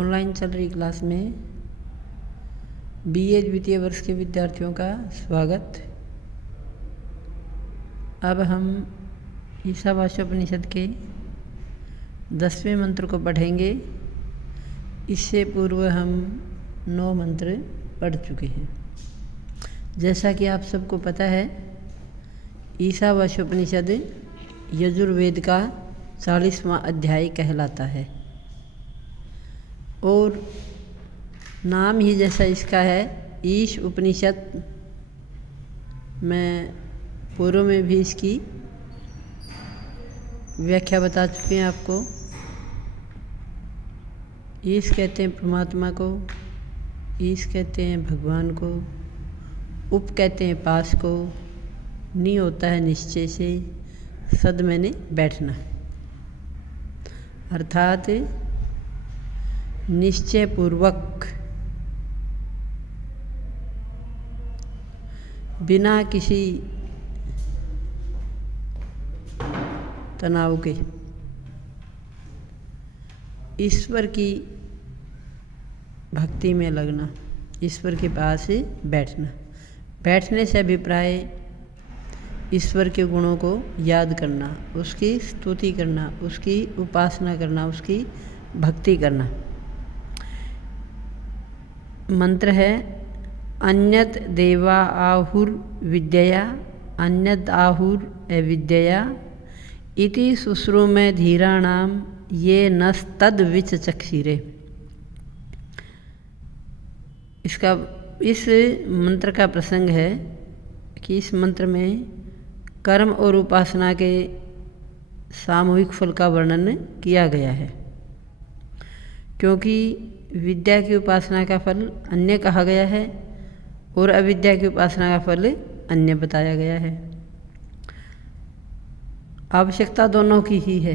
Online चल रही class में बीए द्वितीय वर्ष के विद्यार्थियों का स्वागत। अब हम ईशावास्योपनिषद के 10वें मंत्र को पढ़ेंगे। इससे पूर्व हम 9 मंत्र पढ़ चुके हैं। जैसा कि आप सबको पता है, ईशावास्योपनिषद यजुर्वेद का 40वां अध्याय कहलाता है और नाम ही जैसा इसका है ईश उपनिषद। मैं पूर्व में भी इसकी व्याख्या बता चुके हैं आपको। ईश कहते हैं परमात्मा को, ईश कहते हैं भगवान को, उप कहते हैं पास को, नी होता है निश्चय से, सद मैंने बैठना, अर्थात निश्चय पूर्वक बिना किसी तनाव के ईश्वर की भक्ति में लगना, ईश्वर के पास बैठना। बैठने से अभिप्राय ईश्वर के गुणों को याद करना, उसकी स्तुति करना, उसकी उपासना करना, उसकी भक्ति करना। मंत्र है अन्यत देवा आहुर विद्यया अन्यत आहुर अविद्यया इति शुश्रूमे धीराणाम ये नस्तद विच चक्षिरे। इस मंत्र का प्रसंग है कि इस मंत्र में कर्म और उपासना के सामूहिक फल का वर्णन किया गया है, क्योंकि विद्या की उपासना का फल अन्य कहा गया है और अविद्या की उपासना का फल अन्य बताया गया है। आवश्यकता दोनों की ही है,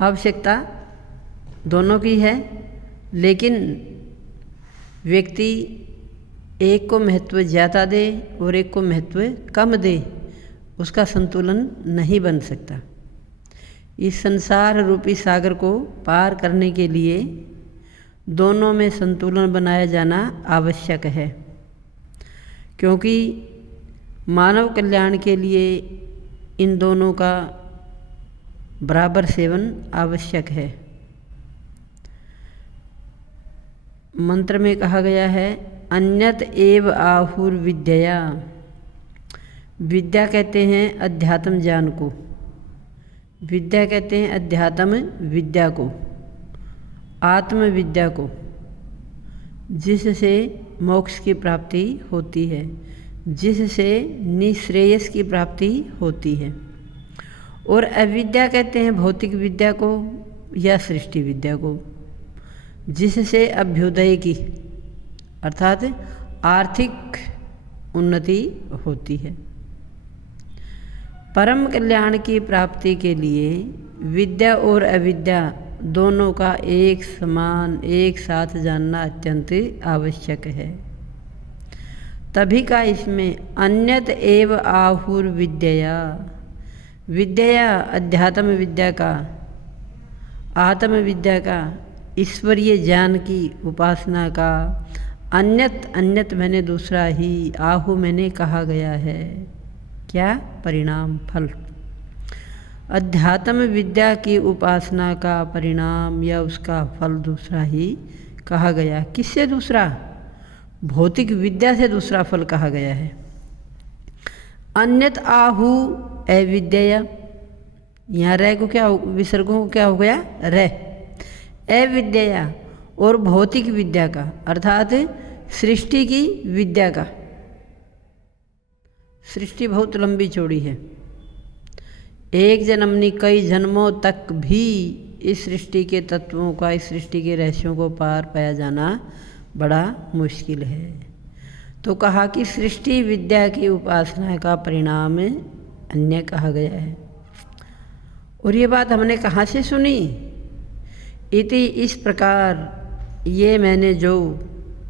आवश्यकता दोनों की है, लेकिन व्यक्ति एक को महत्व ज़्यादा दे और एक को महत्व कम दे, उसका संतुलन नहीं बन सकता। इस संसार रूपी सागर को पार करने के लिए दोनों में संतुलन बनाया जाना आवश्यक है, क्योंकि मानव कल्याण के लिए इन दोनों का बराबर सेवन आवश्यक है। मंत्र में कहा गया है अन्यत एव आहुर विद्यया। विद्या कहते हैं अध्यात्म ज्ञान को, विद्या कहते हैं अध्यात्म विद्या को, आत्म विद्या को, जिससे मोक्ष की प्राप्ति होती है, जिससे निश्रेयस की प्राप्ति होती है। और अविद्या कहते हैं भौतिक विद्या को या सृष्टि विद्या को, जिससे अभ्युदय की अर्थात आर्थिक उन्नति होती है। परम कल्याण की प्राप्ति के लिए विद्या और अविद्या दोनों का एक समान एक साथ जानना अत्यंत आवश्यक है। तभी का इसमें अन्यत एव आहुर विद्यया, विद्या अध्यात्म विद्या का, आत्म विद्या का, ईश्वरीय ज्ञान की उपासना का, अन्यत अन्यत मैंने दूसरा ही, आहु मैंने कहा गया है क्या, परिणाम फल। अध्यात्म विद्या की उपासना का परिणाम या उसका फल दूसरा ही कहा गया। किससे दूसरा? भौतिक विद्या से दूसरा फल कहा गया है। अन्यत आहु अविद्या, यहाँ रह को क्या विसर्गों को क्या हो गया, रह। अविद्या और भौतिक विद्या का अर्थात सृष्टि की विद्या का। सृष्टि बहुत लंबी चौड़ी है, एक जन्मनी कई जन्मों तक भी इस सृष्टि के तत्वों का, इस सृष्टि के रहस्यों को पार पाया जाना बड़ा मुश्किल है। तो कहा कि सृष्टि विद्या की उपासना का परिणाम अन्य कहा गया है। और ये बात हमने कहाँ से सुनी? इति इस प्रकार, ये मैंने जो,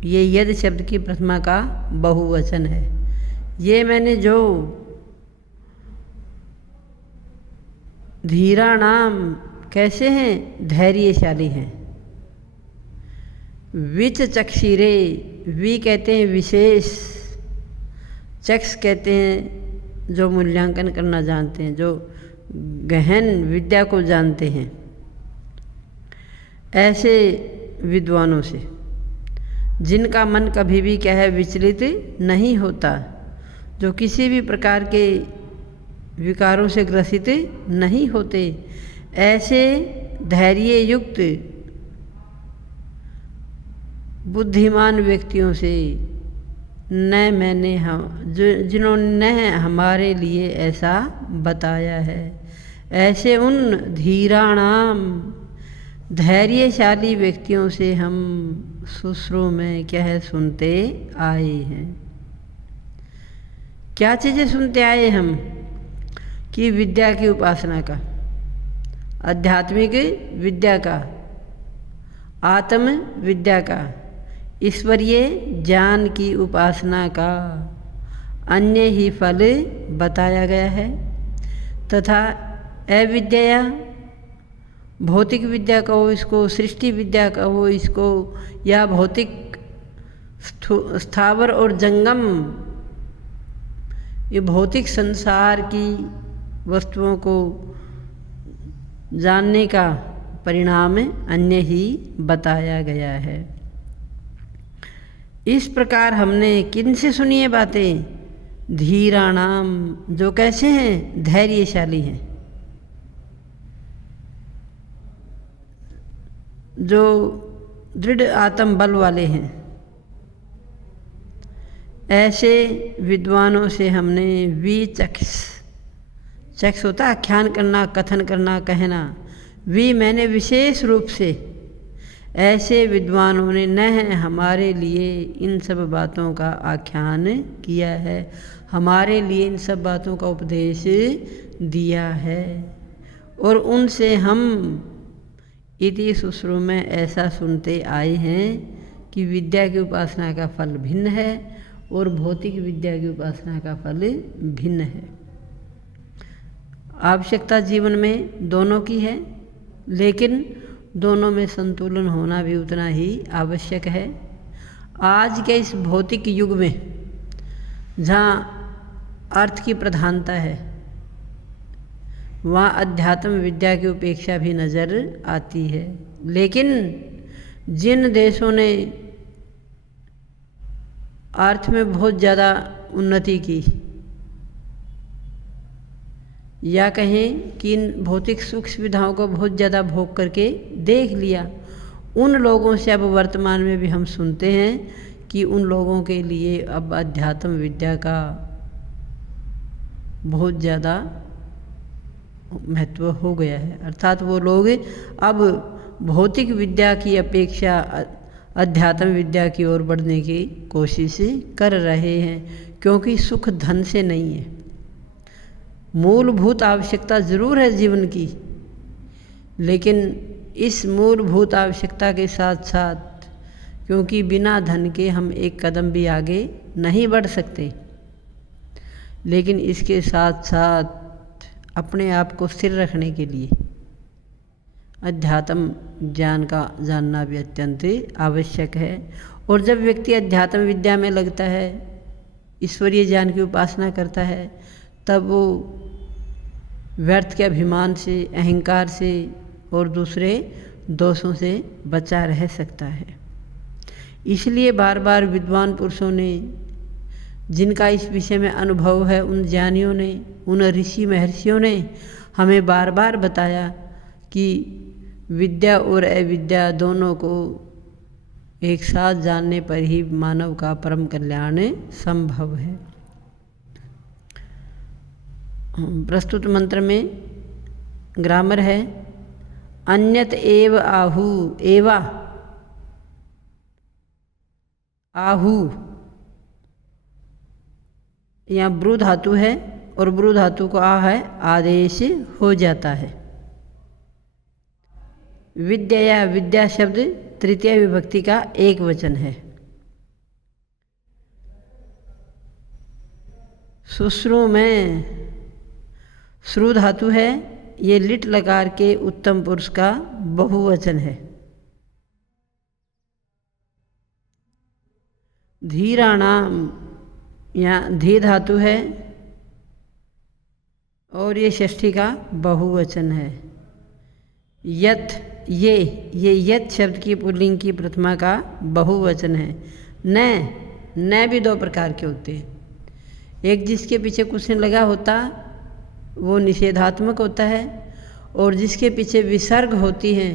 ये यद शब्द की प्रथमा का बहुवचन है, ये मैंने जो धीरा नाम कैसे हैं? धैर्यशाली हैं। विच चक्षिरे, वि कहते हैं विशेष, चक्ष कहते हैं जो मूल्यांकन करना जानते हैं, जो गहन विद्या को जानते हैं, ऐसे विद्वानों से जिनका मन कभी भी क्या है विचलित नहीं होता, जो किसी भी प्रकार के विकारों से ग्रसित नहीं होते, ऐसे धैर्य युक्त बुद्धिमान व्यक्तियों से न मैंने जिन्होंने हमारे लिए ऐसा बताया है, ऐसे उन धीराणाम धैर्यशाली व्यक्तियों से हम सुश्रू में क्या है सुनते आए हैं। क्या चीज़ें सुनते आए हम? कि विद्या की उपासना का, आध्यात्मिक विद्या का, आत्म विद्या का, ईश्वरीय ज्ञान की उपासना का अन्य ही फल बताया गया है। तथा अविद्या, भौतिक विद्या कहो इसको, सृष्टि विद्या कहो इसको, या भौतिक स्थावर और जंगम ये भौतिक संसार की वस्तुओं को जानने का परिणाम अन्य ही बताया गया है। इस प्रकार हमने किन से सुनी है बातें? धीराणाम, जो कैसे हैं? धैर्यशाली हैं, जो दृढ़ आत्म बल वाले हैं, ऐसे विद्वानों से हमने विचक्षु, चक्ष होता है आख्यान करना, कथन करना, कहना, वी मैंने विशेष रूप से, ऐसे विद्वानों ने न हमारे लिए इन सब बातों का आख्यान किया है, हमारे लिए इन सब बातों का उपदेश दिया है, और उनसे हम इति सुश्रू में ऐसा सुनते आए हैं कि विद्या की उपासना का फल भिन्न है और भौतिक विद्या की उपासना का फल भिन्न है। आवश्यकता जीवन में दोनों की है, लेकिन दोनों में संतुलन होना भी उतना ही आवश्यक है। आज के इस भौतिक युग में जहाँ अर्थ की प्रधानता है, वहाँ अध्यात्म विद्या की उपेक्षा भी नज़र आती है। लेकिन जिन देशों ने अर्थ में बहुत ज़्यादा उन्नति की, या कहें कि इन भौतिक सुख सुविधाओं को बहुत ज़्यादा भोग करके देख लिया, उन लोगों से अब वर्तमान में भी हम सुनते हैं कि उन लोगों के लिए अब अध्यात्म विद्या का बहुत ज़्यादा महत्व हो गया है। अर्थात वो लोग अब भौतिक विद्या की अपेक्षा अध्यात्म विद्या की ओर बढ़ने की कोशिश कर रहे हैं, क्योंकि सुख धन से नहीं है। मूलभूत आवश्यकता ज़रूर है जीवन की, लेकिन इस मूलभूत आवश्यकता के साथ साथ, क्योंकि बिना धन के हम एक कदम भी आगे नहीं बढ़ सकते, लेकिन इसके साथ साथ अपने आप को स्थिर रखने के लिए अध्यात्म ज्ञान का जानना भी अत्यंत आवश्यक है। और जब व्यक्ति अध्यात्म विद्या में लगता है, ईश्वरीय ज्ञान की उपासना करता है, तब वो व्यर्थ के अभिमान से, अहंकार से और दूसरे दोषों से बचा रह सकता है। इसलिए बार बार विद्वान पुरुषों ने, जिनका इस विषय में अनुभव है, उन ज्ञानियों ने, उन ऋषि महर्षियों ने हमें बार बार बताया कि विद्या और अविद्या दोनों को एक साथ जानने पर ही मानव का परम कल्याण संभव है। प्रस्तुत मंत्र में ग्रामर है अन्यत एव आहु, एवा आहु, यहाँ ब्रू धातु है और ब्रू धातु को आ है, आदेश हो जाता है। विद्या या विद्या शब्द तृतीय विभक्ति का एक वचन है। सुश्रू में श्रु धातु है, ये लिट लकार के उत्तम पुरुष का बहुवचन है। धीराणाम यहाँ धी धातु है और ये षष्ठी का बहुवचन है। यत ये यत शब्द की पुल्लिंग की प्रथमा का बहुवचन है। न भी दो प्रकार के होते हैं, एक जिसके पीछे कुछ नहीं लगा होता वो निषेधात्मक होता है, और जिसके पीछे विसर्ग होती है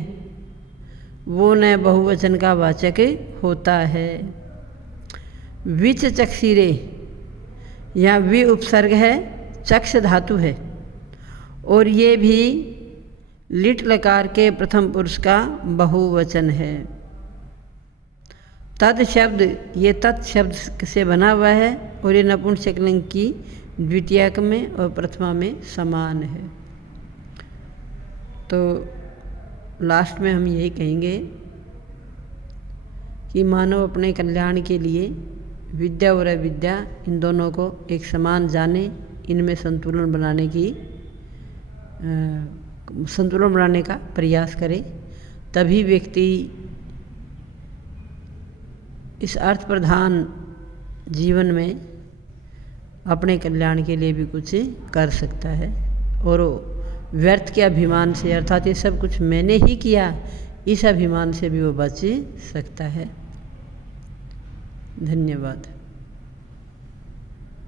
वो न बहुवचन का वाचक होता है। विच चक्षिरे यहाँ वि उपसर्ग है, चक्ष धातु है, और ये भी लिट लकार के प्रथम पुरुष का बहुवचन है। तद शब्द ये तत् शब्द से बना हुआ है और ये नपुंसकलिंग की द्वितीयक में और प्रथमा में समान है। तो लास्ट में हम यही कहेंगे कि मानव अपने कल्याण के लिए विद्या और अविद्या इन दोनों को एक समान जाने, इनमें संतुलन बनाने का प्रयास करे, तभी व्यक्ति इस अर्थ प्रधान जीवन में अपने कल्याण के लिए भी कुछ कर सकता है, और व्यर्थ के अभिमान से, अर्थात ये सब कुछ मैंने ही किया, इस अभिमान से भी वो बच सकता है। धन्यवाद।